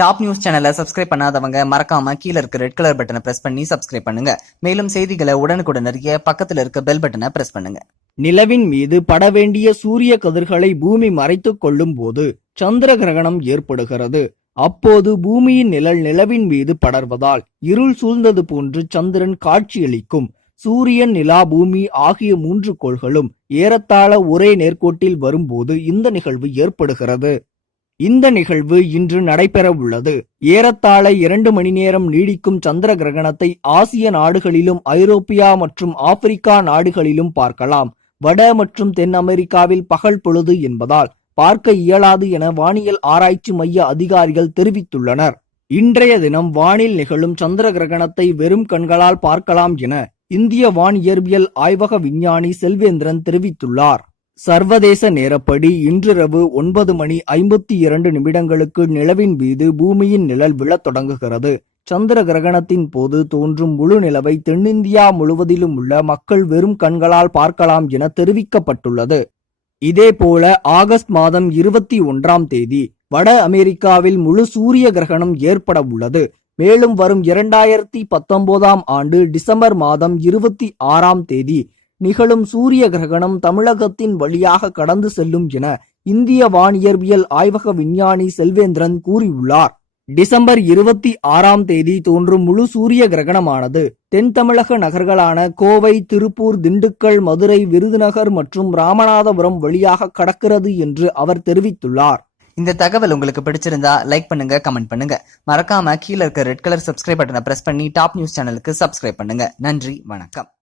Top news சேனலை subscribe பண்ணாதவங்க மறக்காம கீழ இருக்க ரெட் கலர் பட்டனை பிரஸ் பண்ணி சப்ஸ்கிரைப் பண்ணுங்க. மேலும் செய்திகளை உடனுக்குடன் அறிய பக்கத்துல இருக்க பெல் பட்டனை பிரஸ் பண்ணுங்க. நிலவின் மீது பட வேண்டிய சூரிய கதிர்களை பூமி மறைத்துக் கொள்ளும் போது சந்திர கிரகணம் ஏற்படுகிறது. அப்போது பூமியின் நிழல் நிலவின் மீது படர்வதால் இருள் சூழ்ந்தது போன்று சந்திரன் காட்சியளிக்கும். சூரியன், நிலா, பூமி ஆகிய 3 கோள்களும் ஏறத்தாழ ஒரே நேர்கோட்டில் வரும்போது இந்த நிகழ்வு ஏற்படுகிறது. இந்த நிகழ்வு இன்று நடைபெற உள்ளது. ஏறத்தாழ 2 மணி நேரம் நீடிக்கும் சந்திர கிரகணத்தை ஆசிய நாடுகளிலும் ஐரோப்பியா மற்றும் ஆப்பிரிக்கா நாடுகளிலும் பார்க்கலாம். வட மற்றும் தென் அமெரிக்காவில் பகல் பொழுது என்பதால் பார்க்க இயலாது என வானியல் ஆராய்ச்சி மைய அதிகாரிகள் தெரிவித்துள்ளனர். இன்றைய தினம் வானில் நிகழும் சந்திர கிரகணத்தை வெறும் கண்களால் பார்க்கலாம் என இந்திய வான் இயற்பியல் ஆய்வக விஞ்ஞானி செல்வேந்திரன் தெரிவித்துள்ளார். சர்வதேச நேரப்படி இன்றிரவு 9:52 நிலவின் மீது பூமியின் நிழல் விழத் தொடங்குகிறது. சந்திர கிரகணத்தின் போது தோன்றும் முழு நிலவை தென்னிந்தியா முழுவதிலும் உள்ள மக்கள் வெறும் கண்களால் பார்க்கலாம் என தெரிவிக்கப்பட்டுள்ளது. இதேபோல ஆகஸ்ட் மாதம் 21ஆம் தேதி வட அமெரிக்காவில் முழு சூரிய கிரகணம் ஏற்பட உள்ளது. மேலும் வரும் 2019ஆம் ஆண்டு டிசம்பர் மாதம் 26ஆம் தேதி நிகழும் சூரிய கிரகணம் தமிழகத்தின் வழியாக கடந்து செல்லும் என இந்திய வானியற்பியல் ஆய்வக விஞ்ஞானி செல்வேந்திரன் கூறியுள்ளார். டிசம்பர் 26ஆம் தேதி தோன்றும் முழு சூரிய கிரகணமானது தென் தமிழக நகர்களான கோவை, திருப்பூர், திண்டுக்கல், மதுரை, விருதுநகர் மற்றும் ராமநாதபுரம் வழியாக கடக்கிறது என்று அவர் தெரிவித்துள்ளார். இந்த தகவல் உங்களுக்கு பிடிச்சிருந்தா லைக் பண்ணுங்க, கமெண்ட் பண்ணுங்க. மறக்காம கீழ இருக்க ரெட் கலர் சப்ஸ்கிரைப் பட்டனை பிரஸ் பண்ணி டாப் நியூஸ் சேனலுக்கு சப்ஸ்கிரைப் பண்ணுங்க. நன்றி, வணக்கம்.